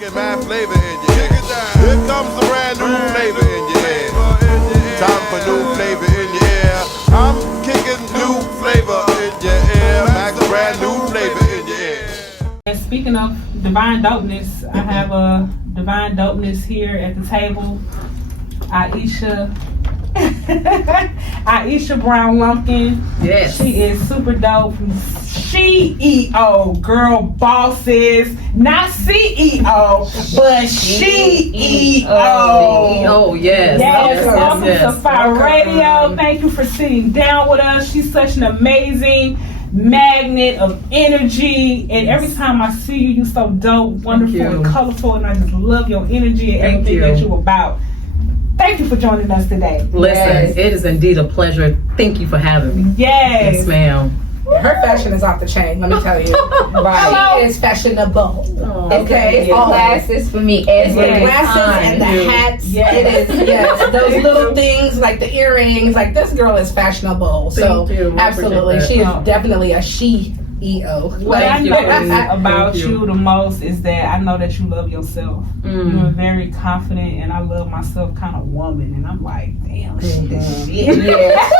Kicking mad flavor in your ear. Here comes a brand new flavor in your ear. Time for new flavor in your ear. I'm kicking new flavor in your ear. Max brand new flavor in your ear. And speaking of divine dopeness, I have a divine dopeness here at the table. Iesha. Iesha Brown-Lumpkin. Yes. She is super dope. CEO girl bosses, not CEO, but CEO. CEO, yes. Yes, welcome yes. to Fire Radio. Thank you for sitting down with us. She's such an amazing magnet of energy, and every time I see you, you're so dope, wonderful, and colorful, and I just love your energy and everything that you're about. Thank you for joining us today. Listen, it is indeed a pleasure. Thank you for having me. Yes. Yes, ma'am. Her fashion is off the chain, let me tell you. Hello. She is fashionable. Oh, okay, The glasses for me every the glasses time. and the hats. Yes. It is, yes. Those little things like the earrings, like this girl is fashionable. So Thank you. absolutely, she is definitely a CEO. What I know about Thank you the most is that I know that you love yourself. You're very confident, and I love myself kind of woman, and I'm like, damn, she this shit. Yes.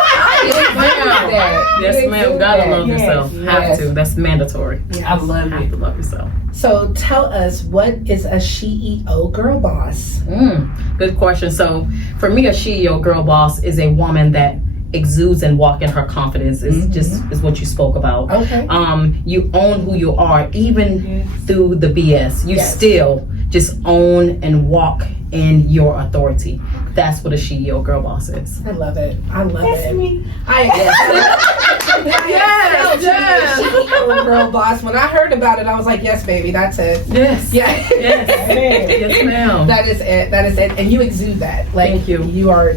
Yes, ma'am. Gotta love yourself. Yes. Have to. That's mandatory. I love Have it. to love yourself. So tell us, what is a CEO girl boss? Good question. So for me, a CEO girl boss is a woman that exudes and walk in her confidence. Is what you spoke about. Okay. You own who you are, even through the BS. You still just own and walk in your authority. That's what a CEO girl boss is. I love it. I love That's it. me. Yes. CEO girl boss. When I heard about it, I was like, yes, baby, that's it. Yes. Yeah. Yes. Yes, ma'am. That is it. That is it. And you exude that. Like, Thank you. You are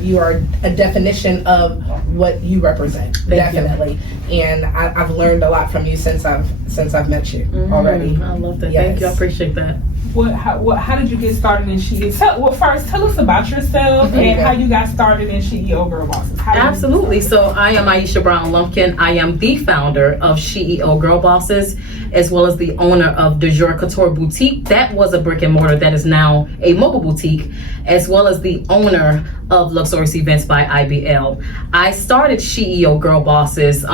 a definition of what you represent. Definitely. And I've learned a lot from you since I've met you already. I love that. Yes. Thank you. I appreciate that. How did you get started in CEO? First, tell us about yourself and how you got started in CEO Girl Bosses. Absolutely. So I am Iesha Brown-Lumpkin. I am the founder of CEO Girl Bosses, as well as the owner of De Jour Couture Boutique. That was a brick and mortar that is now a mobile boutique, as well as the owner of Luxurious Events by IBL. I started CEO Girl Bosses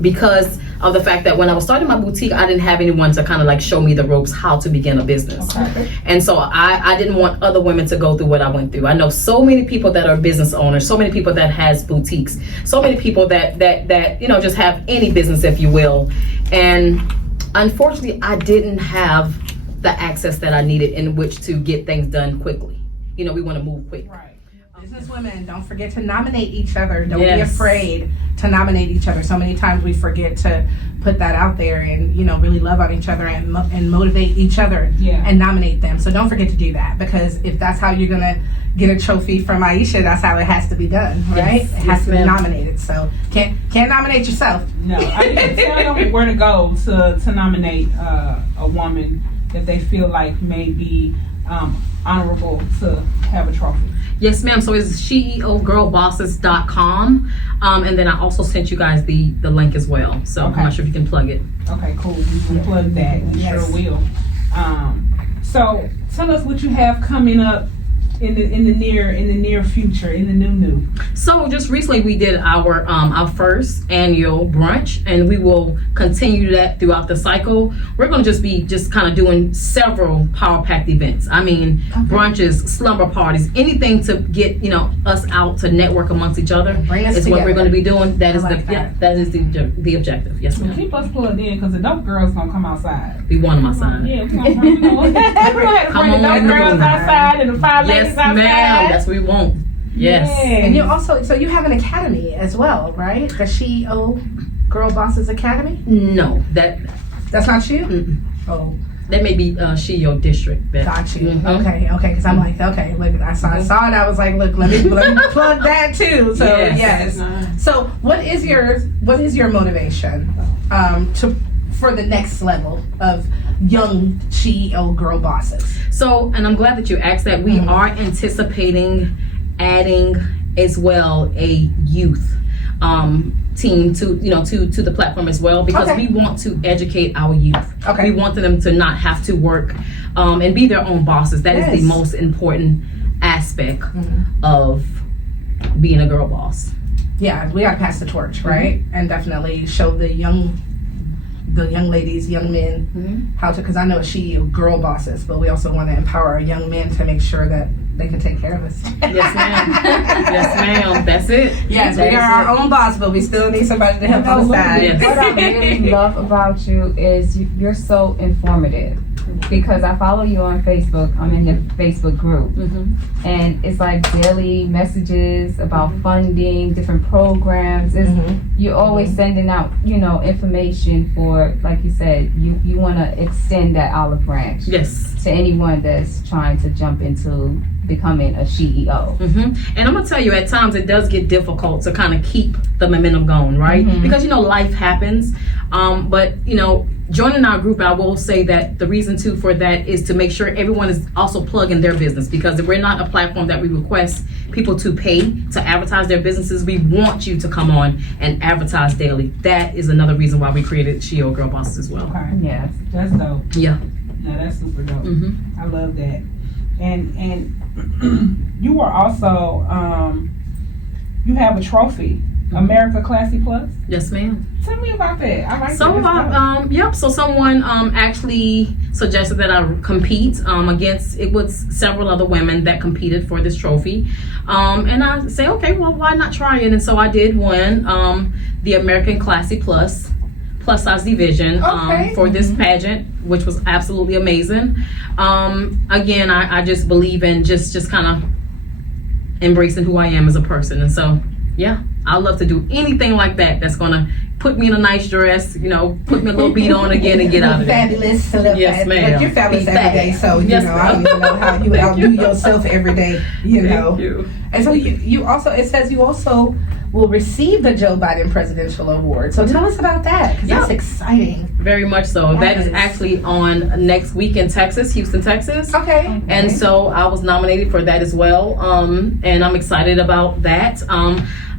because of the fact that when I was starting my boutique, I didn't have anyone to kind of like show me the ropes how to begin a business. Okay. And so I didn't want other women to go through what I went through. I know so many people that are business owners, so many people that has boutiques, so many people that just have any business, if you will. And unfortunately, I didn't have the access that I needed in which to get things done quickly. We want to move quick. Right. Business women, don't forget to nominate each other. Don't be afraid to nominate each other. So many times we forget to put that out there and really love on each other and motivate each other and nominate them. So don't forget to do that, because if that's how you're gonna get a trophy from Iesha, that's how it has to be done, right? It has to be nominated. So can't nominate yourself. No, I didn't tell them where to go to nominate a woman that they feel like may be honorable to have a trophy. Yes, ma'am. So it's CEOgirlbosses.com. And then I also sent you guys the link as well. So I'm not sure if you can plug it. Okay, cool. We will plug that. We sure will. So tell us what you have coming up in the near future, in the new. So just recently we did our first annual brunch, and we will continue that throughout the cycle. We're going to be kind of doing several power-packed events. I mean, brunches, slumber parties, anything to get us out to network amongst each other is what we're going to be doing. That is that is the objective. Yes, ma'am. Keep us plugged in, because the dope girls gonna come outside. We want them outside. Yeah, we're gonna bring the dope girls outside and the five ladies outside. Ma'am, that's what we want. Yes. And you also, so you have an academy as well, right? The CEO Girl Bosses Academy? No, that's not you. Oh, that may be CEO District. Got you. Okay. Because I'm like, okay, look, I saw it. I was like, look, let me plug that too. So yes. So what is your motivation for the next level of young CEO girl bosses? So, and I'm glad that you asked that. We are anticipating adding as well a youth team to the platform as well, because we want to educate our youth. We want them to not have to work and be their own bosses. That is the most important aspect of being a girl boss. Yeah, we gotta pass the torch, right? And definitely show the young ladies, young men, how to, because I know she girl bosses, but we also want to empower our young men to make sure that they can take care of us. Yes, ma'am. Yes, ma'am. That's it. Yes, we are our own boss, but we still need somebody to help on the side. Yes. What I really love about you is you're so informative. Because I follow you on Facebook. I'm in the Facebook group. And it's like daily messages about funding, different programs. You're always sending out, information for, like you said, you want to extend that olive branch to anyone that's trying to jump into becoming a CEO. And I'm gonna tell you, at times it does get difficult to kind of keep the momentum going, right? Because life happens. But joining our group, I will say that the reason too for that is to make sure everyone is also plugging their business, because we're not a platform that we request people to pay to advertise their businesses. We want you to come on and advertise daily. That is another reason why we created CEO Girl Bosses as well. Okay. Yes. That's dope. Yeah. No, that's super dope. I love that. And you are also you have a trophy, America Classy Plus. Yes, ma'am. Tell me about that. I like So that. so someone actually suggested that I compete against, it was several other women that competed for this trophy, and I say, okay, well, why not try it? And so I did win the American Classy Plus size division for this pageant, which was absolutely amazing. Again, I just believe in just kind of embracing who I am as a person, and so I love to do anything like that that's gonna put me in a nice dress, put me a little beat on again and get out of there. Fabulous. Yes, ma'am. But you're fabulous every day, so Yes, I don't even know how you outdo yourself every day. Thank you. And so you also, it says you also will receive the Joe Biden Presidential Award. So tell us about that, because that's exciting. Very much so. That is actually on next week in Texas, Houston, Texas. Okay. And so I was nominated for that as well, and I'm excited about that.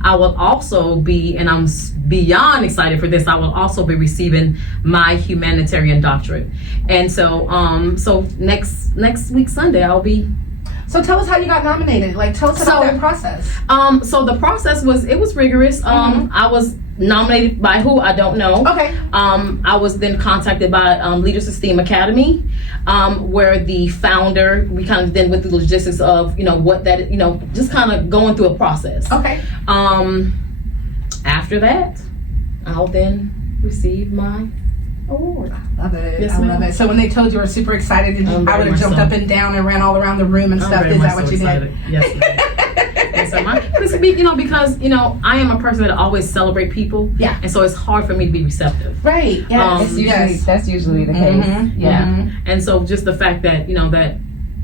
I will also be, and I'm beyond excited for this, I will also be receiving my humanitarian doctorate. And so so next week Sunday I'll be. So tell us how you got nominated. Like, tell us about that process. So the process was rigorous. I was nominated by who? I don't know. Okay. I was then contacted by Leaders Esteem Academy, where the founder, we kind of then went through the logistics of, what that, just kind of going through a process. Okay. After that, I'll then receive my award. Love it. Yes, I love ma'am. it. So when they told you were super excited, I would have jumped up and down and ran all around the room and stuff. Is that what you did? Yes, ma'am. Yes, ma'am. Because I am a person that always celebrate people. Yeah. And so it's hard for me to be receptive. Right. Yes. That's usually the case. Yeah. And so just the fact that, that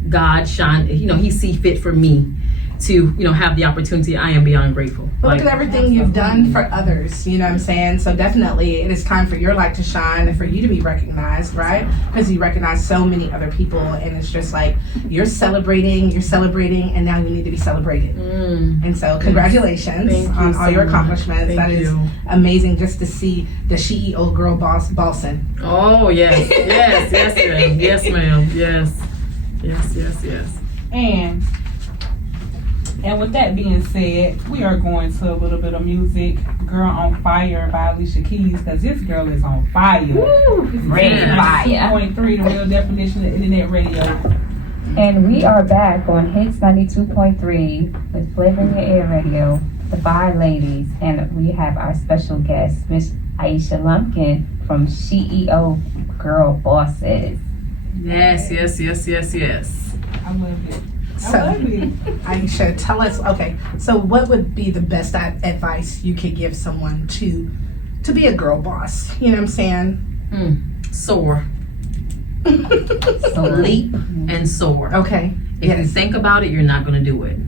God shine, he see fit for me to, have the opportunity, I am beyond grateful. But look at everything you've done for others, you know what I'm saying? So definitely it is time for your light to shine and for you to be recognized, right? Because you recognize so many other people, and it's just like you're celebrating, and now you need to be celebrated. And so congratulations on all your accomplishments. That is amazing, just to see the CEO Girl Boss bossing. Oh, yes. Yes, ma'am. Yes, ma'am. Yes. And with that being said, we are going to a little bit of music. Girl on Fire by Alicia Keys, because this girl is on fire. Woo! Great fire. 2.3, the real definition of internet radio. And we are back on Hits 92.3 with Flavor in Your Ear Radio, the Five Ladies, and we have our special guest, Miss Iesha Lumpkin from CEO Girl Bosses. Yes. I love it. So, Iesha, tell us, so what would be the best advice you could give someone to be a girl boss? You know what I'm saying? Soar. Leap and soar. Okay. If you think about it, you're not going to do it.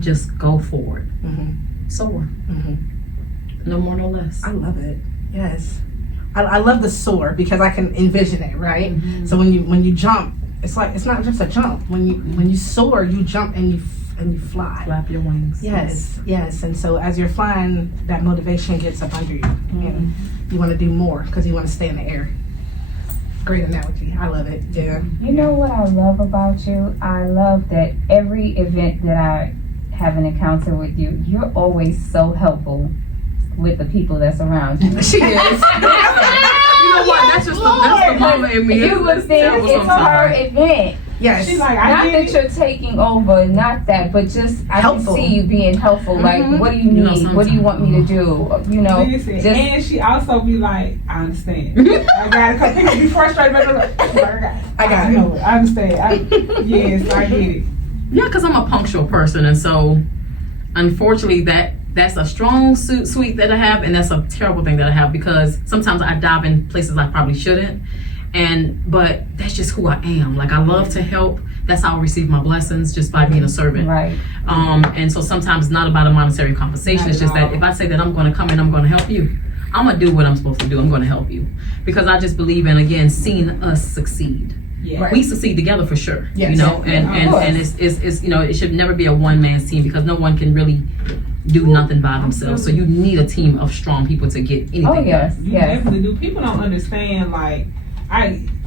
Just go forward. Soar. No more, no less. I love it. Yes. I love the soar because I can envision it, right? So when you jump, it's like, it's not just a jump. When you soar, you jump and and you fly. Flap your wings. Yes. And so as you're flying, that motivation gets up under you, and you want to do more because you want to stay in the air. Great analogy. I love it. Yeah. You know what I love about you? I love that every event that I have an encounter with you, you're always so helpful with the people that's around you. She is. You know what? That's just that's the mama in me. You would think it's her event. Yes. She's like, Not that you're taking over, not that, but just I Helpful. can see you being helpful. Like, what do you need? What do you want me to do? You know, Listen, just and she also be like, I understand. I got it. Because people be frustrated. I got it. No, I understand. Yes, I get it. Yeah, because I'm a punctual person, and so unfortunately that's a strong suite that I have, and that's a terrible thing that I have because sometimes I dive in places I probably shouldn't. But that's just who I am. Like, I love to help. That's how I receive my blessings, just by being a servant. right. And so sometimes it's not about a monetary compensation. It's just that if I say that I'm going to come in, I'm going to help you, I'm going to do what I'm supposed to do. I'm going to help you because I just believe in, again, seeing us succeed. Yeah. We succeed together for sure. Yes. You know, and it's you know, it should never be a one man team because no one can really do nothing by themselves. So you need a team of strong people to get anything Oh yes, You yes. definitely do. People don't understand, like,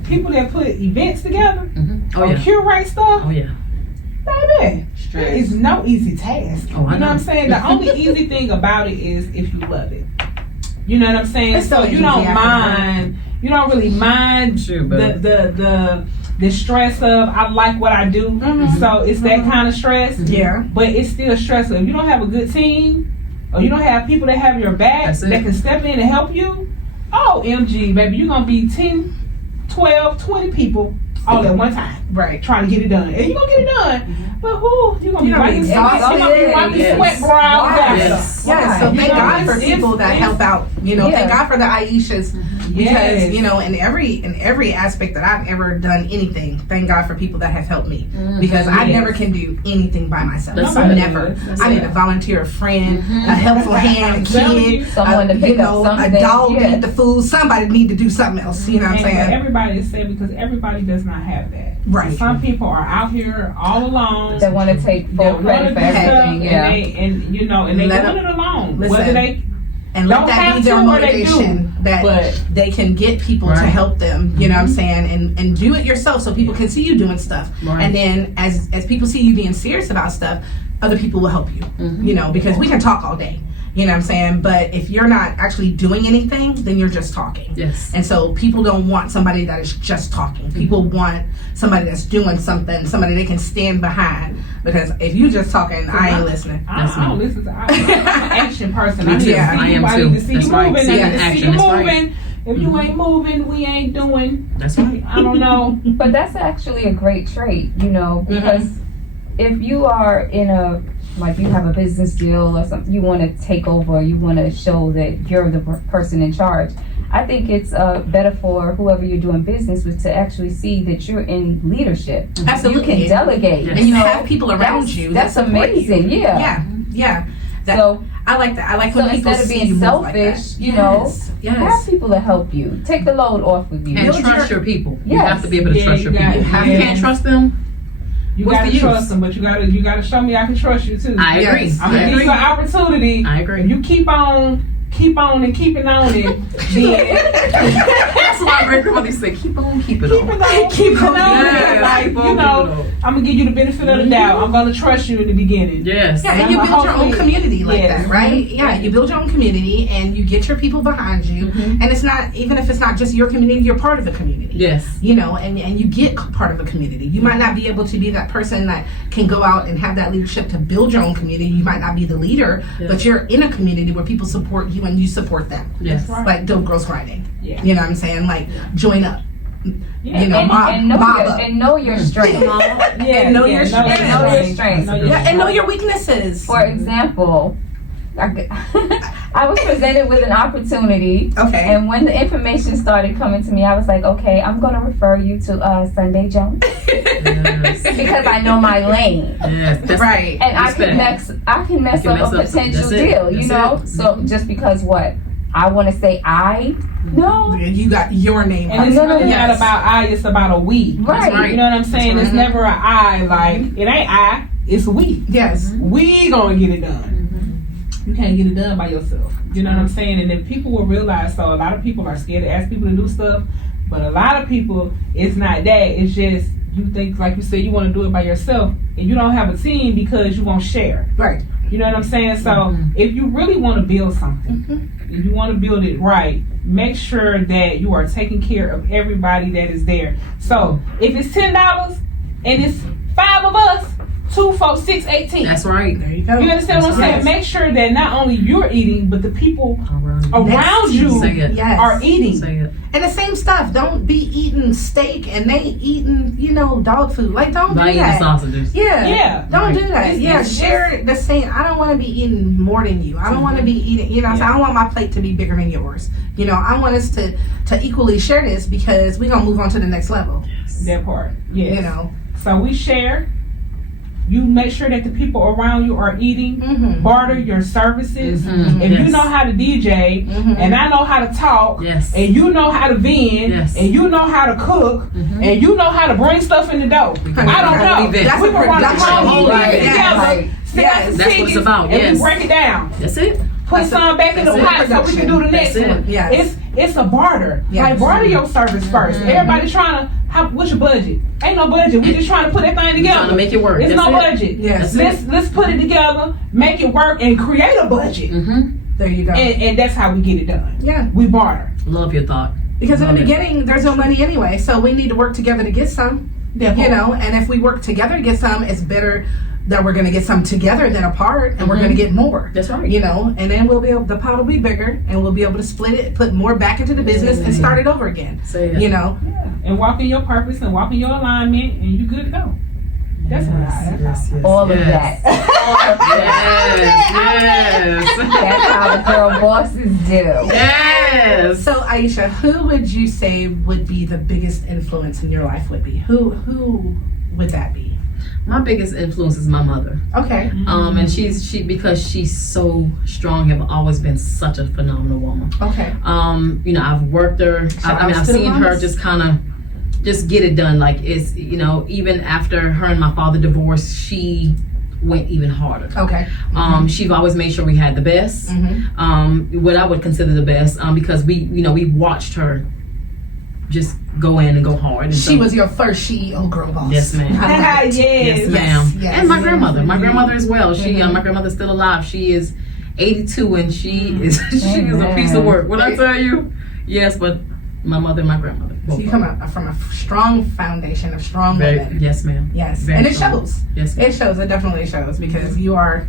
people that put events together done. or curate stuff, Oh yeah. baby, it's no easy task. Oh, I You know know. what I'm saying? The only easy thing about it is if you love it. You know what I'm saying? It's so So you easy don't after mind. You don't really mind Sure, but the stress of I like what I do. So it's that kind of stress. Yeah. But it's still stressful. If you don't have a good team, or you don't have people that have your back That's it. that can step in and help you, oh, MG, baby, you're going to be 10, 12, 20 people all at one time. Right. Trying to get it done. And you're going to get it done. But who? You're going to be You're gonna be wiping exhausted. wiping sweat brows down. Yes. Yeah, so You thank know, God for it's- people that it's- help out. You know, Yeah. thank God for the Ieshas because Yes. you know, in every aspect that I've ever done anything, thank God for people that have helped me because I Yes. never can do anything by myself. That's Nobody Never. does. That's I need it. a volunteer, a friend, a helpful hand, a telling you. kid, Someone to you pick up know, something. a dog Yeah. to eat the food. Somebody need to do something else. You know what I'm And saying? everybody is sad because everybody does not have that. Right. So some people are out here all alone. That want to take They full wanna credit do for stuff, everything. Yeah. and you know, and they Let doing them- it alone. listen. Whether they And let don't that have be their to or they do, motivation that but- they can get people to Right. help them, you know what I'm saying? And do it yourself so people can see you doing stuff. Right. And then as people see you being serious about stuff, other people will help you, you know, because we can talk all day, you know what I'm saying? But if you're not actually doing anything, then you're just talking. Yes. And so people don't want somebody that is just talking. People want somebody that's doing something, somebody they can stand behind. Because if you just talking, I ain't listening. I don't listen to. I'm an action person. I Me need too. to see I you. am I too. need to see That's you right. moving. See I it in need to see action. you That's right. moving. If you ain't moving, we ain't doing. That's right. I don't know. But that's actually a great trait, you know, because if you are in a, like you have a business deal or something, you want to take over, you want to show that you're the person in charge. I think it's better for whoever you're doing business with to actually see that you're in leadership. Absolutely. You can delegate. Yes. And you know, have people around that's- you. That's that support amazing. you. Yeah. Yeah. That, So, I like that. I like so when people instead of see being you move like selfish, that. you know, Yes. have people to help you. Take the load off of you. And Build trust your- your people. You Yes. have to be able to Yeah, trust your you people. got- If you yeah. can't trust them, You What's gotta the use? trust them, but you gotta show me I can trust you too. I agree. Yes. I'm I gonna give agree. you an opportunity. I agree. If you keep on and keeping on it, then That's why my great grandmother used to say, keep on keeping keep on. it on, keep on Yeah, it. Like, keep on you know, keeping on. I'm gonna give you the benefit of the doubt. I'm gonna trust you in the beginning. Yes. Yeah, and you build your own Hopefully- community like yes. that, right? Yeah, you build your own community and you get your people behind you. And it's not, even if it's not just your community, you're part of the community. Yes. You know, and you get part of a community. You might not be able to be that person that can go out and have that leadership to build your own community. You might not be the leader, Yes. but you're in a community where people support you and you support them. Yes. Right. Like Dope Girls Friday. Yeah. You know what I'm saying? Like, join up. Yeah. You know, and know mob your, up. and know your strengths. Yeah, and know yeah, your strengths. Know your strengths. Know your Yeah, and know your weaknesses. For example, I was presented with an opportunity, Okay. and when the information started coming to me, I was like, okay, I'm going to refer you to Sunday Jones Yes. because I know my lane, Yes. That's Right. and I Respect. can mess up a potential That's it. deal, you That's know. it. So just because what I want to say, I No. You got your name. And it's No, really yes. not about I, it's about a we. Right. You know what I'm saying? It's never a I, like, it ain't I, it's we. Yes. We gonna get it done. You can't get it done by yourself. You know what I'm saying? And then people will realize, so a lot of people are scared to ask people to do stuff, but a lot of people, it's not that. It's just, you think, like you said, you want to do it by yourself, and you don't have a team because you won't share. Right. You know what I'm saying? So if you really want to build something, if you want to build it right, make sure that you are taking care of everybody that is there. So if it's $10 and it's 5 of us, 2, 4, 6, 18. That's right. There you go. You understand what I'm saying? Yes. Make sure that not only you're eating, but the people Around. around you Say it. Yes. are eating. Say it. And the same stuff. Don't be eating steak and they eating, dog food. Like, don't Not do eating that. sausages. Yeah. Yeah. Don't Right. do that. It's- Yeah, it's- share the same. I don't want to be eating more than you. I don't want to be eating, so I don't want my plate to be bigger than yours. I want us to equally share this because we're going to move on to the next level. That part. Yes. You know. So we share. You make sure that the people around you are eating. Mhm. Barter your services. Mhm. If you Yes. know how to DJ, Mhm. and I know how to talk, Yes. and you know how to vend, Yes. and you know how to cook, and you know how to bring stuff in the dough. can I don't have an know. event. That's We a can run a production. whole Right. event Yes. together. Right. Sit Yes. out the That's what it's tickets, about, and yes. we break it down. That's it. Put That's some back in the that's pot it. so we can do the next That's it. one. Yes. It's a barter. Yes. Like, barter your service first. Everybody trying to, what's your budget? Ain't no budget. We just trying to put that thing together. Trying to make it work. It's That's no it. budget. Yes. Let's put it together, make it work, and create a budget. There you go. And that's how we get it done. Yeah. We barter. Love your thought. Because in Love the it. beginning, there's no money anyway, so we need to work together to get some. And if we work together to get some, it's better that we're going to get some together than apart, and we're going to get more. That's right. And then we'll be able, the pot will be bigger, and we'll be able to split it, put more back into the business, and start it over again. Say it. And walk in your purpose and walk in your alignment, and you good to go. That's what I. Yes, yes, All of yes. that. Yes. That's how the girl bosses do. Yes. So Iesha, who would you say would be the biggest influence in your life? Would be who would that be? My biggest influence is my mother. Okay. And she because she's so strong, have always been such a phenomenal woman. Okay. I've worked her. I've outs to the seen her mamas. just kind of just get it done. Like, it's, even after her and my father divorced, she went even harder. Okay. She's always made sure we had the best, Mm-hmm. what I would consider the best, because we watched her just go in and go hard. And She was your first CEO girl boss. Yes, ma'am. I love it. Yes, ma'am. yes, And my yes. grandmother. My grandmother as well. She, my grandmother's still alive. She is 82, and she is she is a piece of work. What I tell you? Yes, but my mother and my grandmother. So you come out from a strong foundation of strong women. Yes, ma'am. Yes, Very and it strong. shows. Yes, ma'am. It shows. It definitely shows because you bossed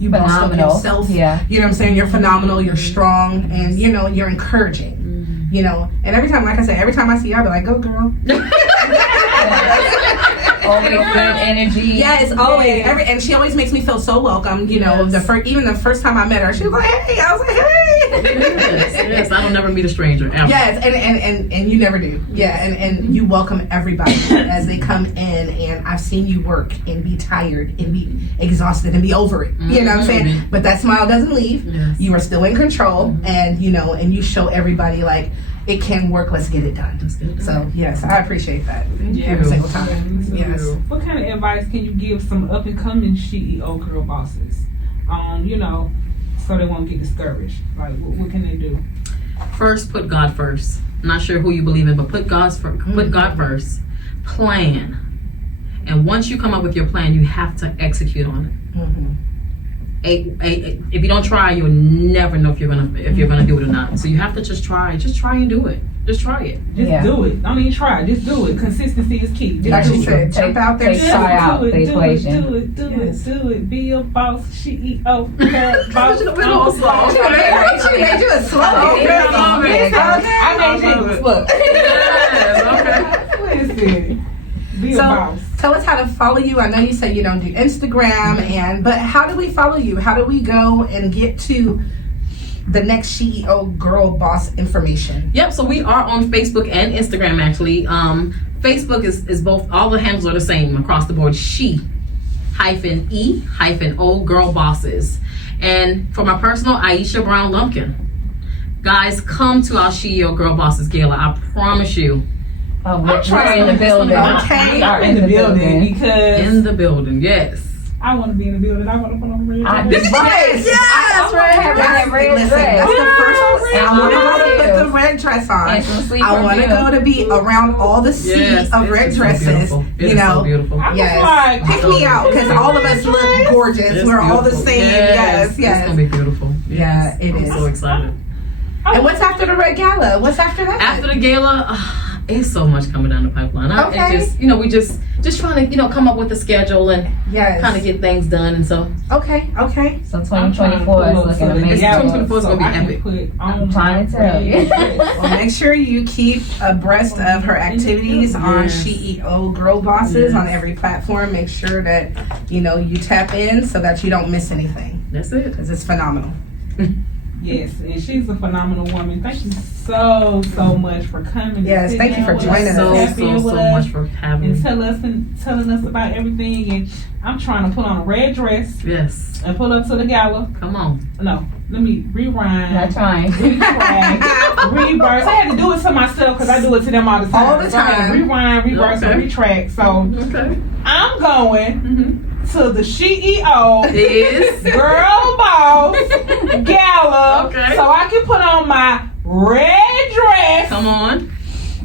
up Phenomenal. yourself. Yeah. You know what I'm saying? You're phenomenal. You're strong, and you're encouraging. And every time, like I said, every time I see you, I'll be like, "Go, girl." Always good energy. Yes, always. And she always makes me feel so welcome. Yes. Even the first time I met her, she was like, "Hey," I was like, "Hey." Yes, I don't never meet a stranger. Ever. Yes, and you never do. Yeah, and you welcome everybody as they come in, and I've seen you work and be tired and be exhausted and be over it. You know what I'm saying? But that smile doesn't leave. Yes. You are still in control, and and you show everybody like it can work. Let's get it done. Let's get it done. So yes, I appreciate that Thank every you. single time. Yes. What kind of advice can you give some up and coming CEO girl bosses? So they won't get discouraged. Like, what can they do? First, put God first. I'm not sure who you believe in, but put God first. Plan. And once you come up with your plan, you have to execute on it. Mm-hmm. If you don't try, you'll never know if you're gonna do it or not. So you have to just try and do it. Just try it. Just do it. Don't even try. Just do it. Consistency is key. Just Like do she it. said, jump out there. Take try out the equation. Do it. Be a boss, CEO. Boss. We don't slow. She made you a slow. I made you. Look. Yes, okay. Listen. Be a So boss. tell us how to follow you. I know you say you don't do Instagram, but how do we follow you? How do we go and get to the next CEO girl boss information? Yep, so we are on Facebook and Instagram actually. Facebook is both, all the handles are the same across the board. She-E-O girl bosses. And for my personal, Iesha Brown-Lumpkin. Guys, come to our CEO Girl Bosses Gala. I promise you. Oh, I'm trying we're in the building. Okay, we are in the building because In the building, yes. I want to be in the building. I want to put on a red dress. Yes, that red Listen, dress. that's the first one. And I want to high go to put heels. the red dress on. And some sleeper I want to heels. go to be around all the sea Yes, of it's red just so dresses. beautiful. It You is so know, beautiful. I was yes. like, Pick me out because all of us look gorgeous. It's We're all the beautiful. same. Yes, It's yes. gonna be beautiful. Yeah, it I'm is. so excited. And what's after the red gala? What's after that? After the gala, it's so much coming down the pipeline. Okay. It's just, we just trying to, come up with a schedule and Yes. kind of get things done. And so Okay. So 2024 is looking amazing. Yeah, 2024 is gonna be I can epic. put on I'm trying to tell you. Well, make sure you keep abreast of her activities on Yes. CEO Girl Bosses on every platform. Make sure that you tap in so that you don't miss anything that's it. because it's phenomenal. Yes, and she's a phenomenal woman. Thank you so much for coming. Yes, and thank you sitting for down with joining us, us. tapping So with us, much for having and me. telling us about everything. And I'm trying to put on a red dress Yes. and pull up to the gala. Come on. No, let me rewind. Not trying. Retract, reverse. I had to do it to myself because I do it to them all the time. All the So I had to time. rewind, reverse, and Okay. retract. So Okay. I'm going to the CEO Is Girl Boss Gala, Okay. so I can put on my red dress come on.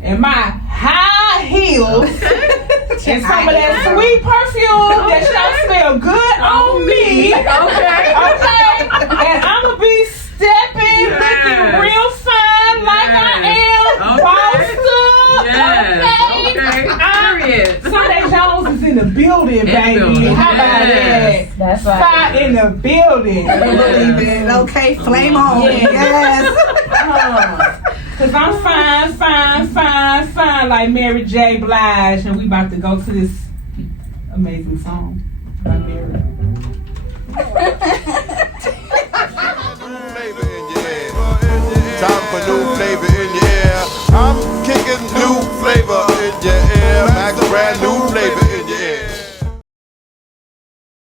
and my high heels Okay. and some of that sweet perfume that shall smell good on me. Okay. Okay, and I'm gonna be stepping, looking real fine like I am, bossed up. Yes. Okay. Period. Sunday Jones is in the building, baby. building, How about yes. that? That's right. Fire in the building. Believe it. Okay, flame on. Yes. Yes. Cause I'm fine like Mary J. Blige, and we about to go to this amazing song by Mary. Flavor in your ear. Time for new flavor in your ear. I'm kicking new flavor in your ear. Max brand new flavor